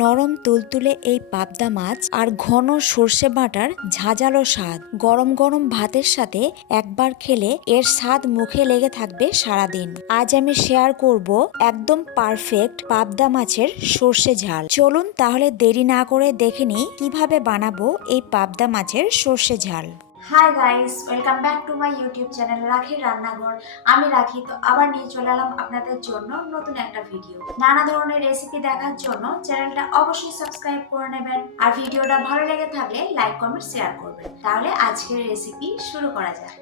নরম তুলতুলে এই পাবদা মাছ আর ঘন সর্ষে বাটার ঝাঁঝালো স্বাদ। গরম গরম ভাতের সাথে একবার খেলে এর স্বাদ মুখে লেগে থাকবে সারাদিন। আজ আমি শেয়ার করব একদম পারফেক্ট পাবদা মাছের সর্ষে ঝাল। চলুন তাহলে দেরি না করে দেখে নিই কীভাবে বানাবো এই পাবদা মাছের সর্ষে ঝাল। Hi guys welcome back to my YouTube channel Rakhi রান্নাঘর আমি রাখি, তো আবার নিয়ে চলে এলাম আপনাদের জন্য নতুন একটা ভিডিও নানা ধরনের রেসিপি দেখার জন্য চ্যানেলটা অবশ্যই সাবস্ক্রাইব করে নেবেন। আর ভিডিওটা ভালো লেগে থাকলে লাইক কমেন্ট শেয়ার করবেন। তাহলে আজকের রেসিপি শুরু করা যাক।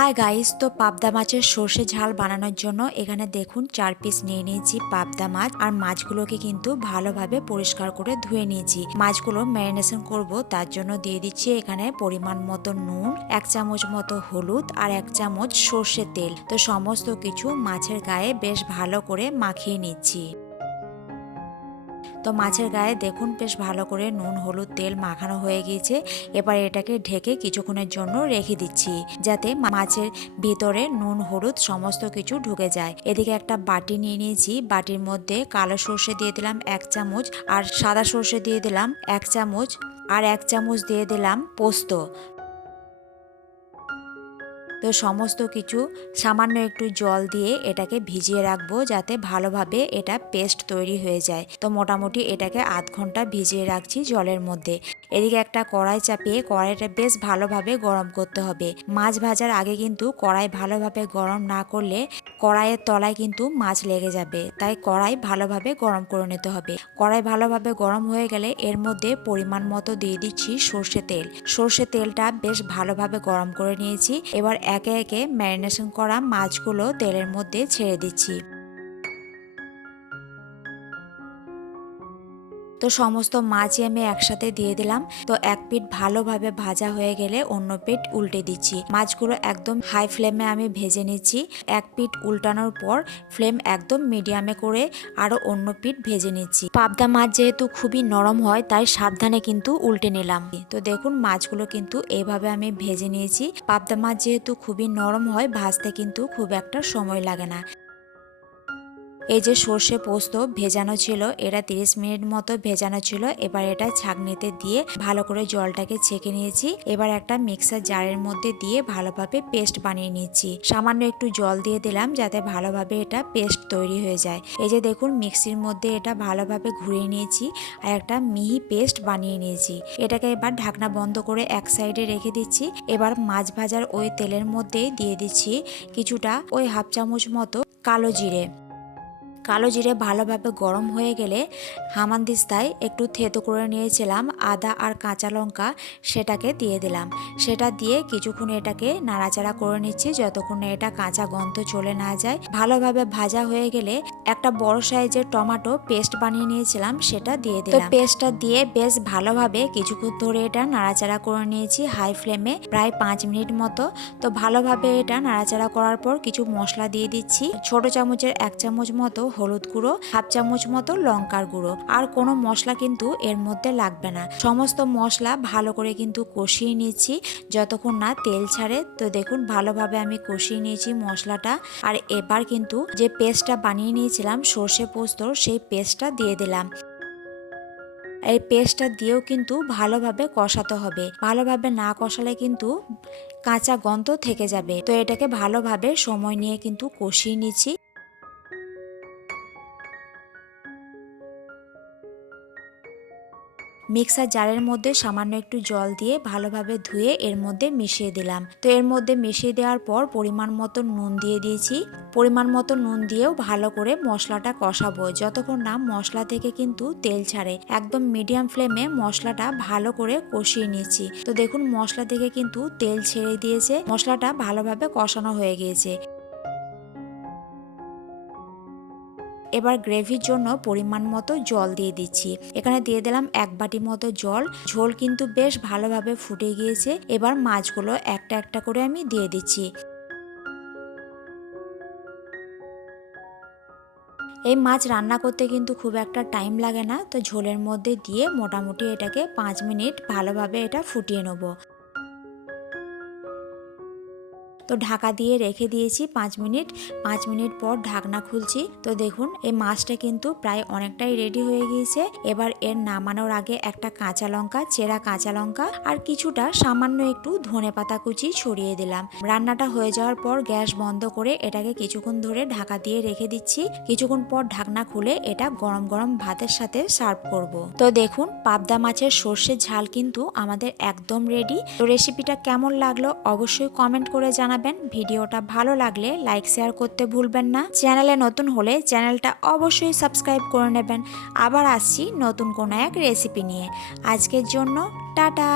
হাই গাইস তো পাবদা মাছের সর্ষে ঝাল বানানোর জন্য এখানে দেখুন চার পিস নিয়ে নিয়েছি পাবদা মাছ আর মাছগুলোকে কিন্তু ভালোভাবে পরিষ্কার করে ধুয়ে নিয়েছি। মাছগুলো ম্যারিনেশন করব, তার জন্য দিয়ে দিচ্ছি এখানে পরিমাণ মতো নুন, এক চামচ মতো হলুদ আর এক চামচ সর্ষে তেল। তো সমস্ত কিছু মাছের গায়ে বেশ ভালো করে মাখিয়ে নিচ্ছি। তো মাছের গায়ে দেখুন বেশ ভালো করে নুন, হলুদ, তেল মাখানো হয়ে গিয়েছে। এবার এটাকে ঢেকে কিছুক্ষণের জন্য রেখে দিচ্ছি, যাতে মাছের ভিতরে নুন, হলুদ সমস্ত কিছু ঢুকে যায়। এদিকে একটা বাটি নিয়ে নিয়েছি। বাটির মধ্যে কালো সর্ষে দিয়ে দিলাম এক চামচ আর সাদা সর্ষে দিয়ে দিলাম এক চামচ আর এক চামচ দিয়ে দিলাম পোস্ত। তো সমস্ত কিছু সামান্য একটু জল দিয়ে এটাকে ভিজিয়ে রাখব যাতে ভালোভাবে এটা পেস্ট তৈরি হয়ে যায়। তো মোটামুটি এটাকে আধ ঘণ্টা ভিজিয়ে রাখছি জলের মধ্যে। এদিকে একটা কড়াই চাপিয়ে কড়াইটা বেশ ভালোভাবে গরম করতে হবে। মাছ ভাজার আগে কিন্তু কড়াই ভালোভাবে গরম না করলে কড়াইয়ের তলায় কিন্তু মাছ লেগে যাবে। তাই কড়াই ভালোভাবে গরম করে নিতে হবে। কড়াই ভালোভাবে গরম হয়ে গেলে এর মধ্যে পরিমাণ মতো দিয়ে দিচ্ছি সর্ষে তেল। সর্ষে তেলটা বেশ ভালোভাবে গরম করে নিয়েছি। এবার একে একে ম্যারিনেশন করা মাছগুলো তেলের মধ্যে ছেড়ে দিচ্ছি। তো সমস্ত মাছই আমি একসাথে দিয়ে দিলাম। তো এক পিঠ ভালোভাবে ভাজা হয়ে গেলে অন্য পিঠ উল্টে দিচ্ছি। মাছগুলো একদম হাই ফ্লেমে আমি ভেজে নিচ্ছি। এক পিঠ উল্টানোর পর ফ্লেম একদম মিডিয়ামে করে আরও অন্য পিঠ ভেজে নিচ্ছি। পাবদা মাছ যেহেতু খুবই নরম হয়, তাই সাবধানে কিন্তু উল্টে নিলাম। তো দেখুন, মাছগুলো কিন্তু এইভাবে আমি ভেজে নিয়েছি। পাবদা মাছ যেহেতু খুবই নরম হয়, ভাজতে কিন্তু খুব একটা সময় লাগে না। এই যে সর্ষে পোস্ত ভেজানো ছিল, এটা 30 মিনিট মতো ভেজানো ছিল, এবার এটা ছাঁকনিতে দিয়ে ভালো করে জলটাকে ছেঁকে নিয়েছি। এবার একটা মিক্সার জারের মধ্যে দিয়ে ভালোভাবে পেস্ট বানিয়ে নিচ্ছি। সামান্য একটু জল দিয়ে দিলাম যাতে ভালোভাবে এটা পেস্ট তৈরি হয়ে যায়। এই যে দেখুন, মিক্সির মধ্যে এটা ভালোভাবে ঘুরিয়ে নিয়েছি আর একটা মিহি পেস্ট বানিয়ে নিয়েছি। এটাকে এবার ঢাকনা বন্ধ করে এক সাইডে রেখে দিচ্ছি। এবার মাছ ভাজার ওই তেলের মধ্যেই দিয়ে দিচ্ছি কিছুটা ওই হাফ চামচ মতো কালো জিরে। কালো জিরে ভালোভাবে গরম হয়ে গেলে হামানদিস্তায় একটু থেতো করে নিয়েছিলাম আদা আর কাঁচা লঙ্কা সেটাকে দিয়ে দিলাম। সেটা দিয়ে কিছুক্ষণ এটাকে নাড়াচাড়া করে নিচ্ছি যতক্ষণ এটা কাঁচা গন্ধ চলে না যায়। ভালোভাবে ভাজা হয়ে গেলে একটা বড় সাইজের টমেটো পেস্ট বানিয়ে নিয়েছিলাম সেটা দিয়ে দিলাম। পেস্টটা দিয়ে বেশ ভালোভাবে কিছুক্ষণ ধরে এটা নাড়াচাড়া করে নিয়েছি হাই ফ্লেমে প্রায় পাঁচ মিনিট মতো। তো ভালোভাবে এটা নাড়াচাড়া করার পর কিছু মশলা দিয়ে দিচ্ছি। ছোট চামচের এক চামচ মতো হলুদ গুঁড়ো, হাফ চামচ মতো লঙ্কার গুঁড়ো। আর কোনো মশলা কিন্তু এর মধ্যে লাগবে না। সমস্ত মশলা ভালো করে কিন্তু কষিয়ে নিচ্ছি যতক্ষণ না তেল ছাড়ে, তো দেখুন ভালোভাবে আমি কষিয়ে নিয়েছি মশলাটা। আর এবার কিন্তু যে পেস্টটা বানিয়ে নিয়েছিলাম, সর্ষে পোস্তর সেই পেস্টটা দিয়ে দিলাম। এই পেস্টটা দিয়েও কিন্তু ভালোভাবে কষাতে হবে। ভালোভাবে না কষালে কিন্তু কাঁচা গন্ধ থেকে যাবে। তো এটাকে ভালোভাবে সময় নিয়ে কিন্তু কষিয়ে নিচ্ছি। মিক্সার জারের মধ্যে সামান্য একটু জল দিয়ে ভালোভাবে ধুয়ে এর মধ্যে মিশিয়ে দিলাম। তো এর মধ্যে মিশিয়ে দেওয়ার পর পরিমাণ মতো নুন দিয়ে দিয়েছি। পরিমাণ মতো নুন দিয়েও ভালো করে মশলাটা কষাবো। যতক্ষণ না মশলা থেকে কিন্তু তেল ছাড়ে। একদম মিডিয়াম ফ্লেমে মশলাটা ভালো করে কষিয়ে নিয়েছি। তো দেখুন মশলা থেকে কিন্তু তেল ছেড়ে দিয়েছে। মশলাটা ভালোভাবে কষানো হয়ে গিয়েছে। এবার গ্রেভির জন্য পরিমাণ মতো জল দিয়ে দিচ্ছি। এখানে দিয়ে দিলাম এক বাটি মতো জল। ঝোল কিন্তু বেশ ভালোভাবে ফুটে গিয়েছে। এবার মাছগুলো একটা একটা করে আমি দিয়ে দিচ্ছি। এই মাছ রান্না করতে কিন্তু খুব একটা টাইম লাগে না। তো ঝোলের মধ্যে দিয়ে মোটামুটি এটাকে পাঁচ মিনিট ভালোভাবে এটা ফুটিয়ে নেব। তো ঢাকা দিয়ে রেখে দিয়েছি পাঁচ মিনিট। পাঁচ মিনিট পর ঢাকনা খুলছি। তো দেখুন, এই মাছটা কিন্তু প্রায় অনেকটাই রেডি হয়ে গিয়েছে। এবার এর নামানোর আগে একটা কাঁচা লঙ্কা, চেরা কাঁচা লঙ্কা আর কিছুটা সামান্য একটু ধনে পাতা কুচি ছড়িয়ে দিলাম। রান্নাটা হয়ে যাওয়ার পর গ্যাস বন্ধ করে এটাকে কিছুক্ষণ ধরে ঢাকা দিয়ে রেখে দিচ্ছি। কিছুক্ষণ পর ঢাকনা খুলে এটা গরম গরম ভাতের সাথে সার্ভ করব। তো দেখুন, পাবদা মাছের সর্ষের ঝাল কিন্তু আমাদের একদম রেডি তো রেসিপিটা কেমন লাগল অবশ্যই কমেন্ট করে জানাবেন। ভিডিওটা ভালো লাগলে লাইক, শেয়ার করতে ভুলবেন না। চ্যানেলে নতুন হলে চ্যানেলটা অবশ্যই সাবস্ক্রাইব করে নেবেন। আবার আসছি নতুন কোনো এক রেসিপি নিয়ে। আজকের জন্য টাটা।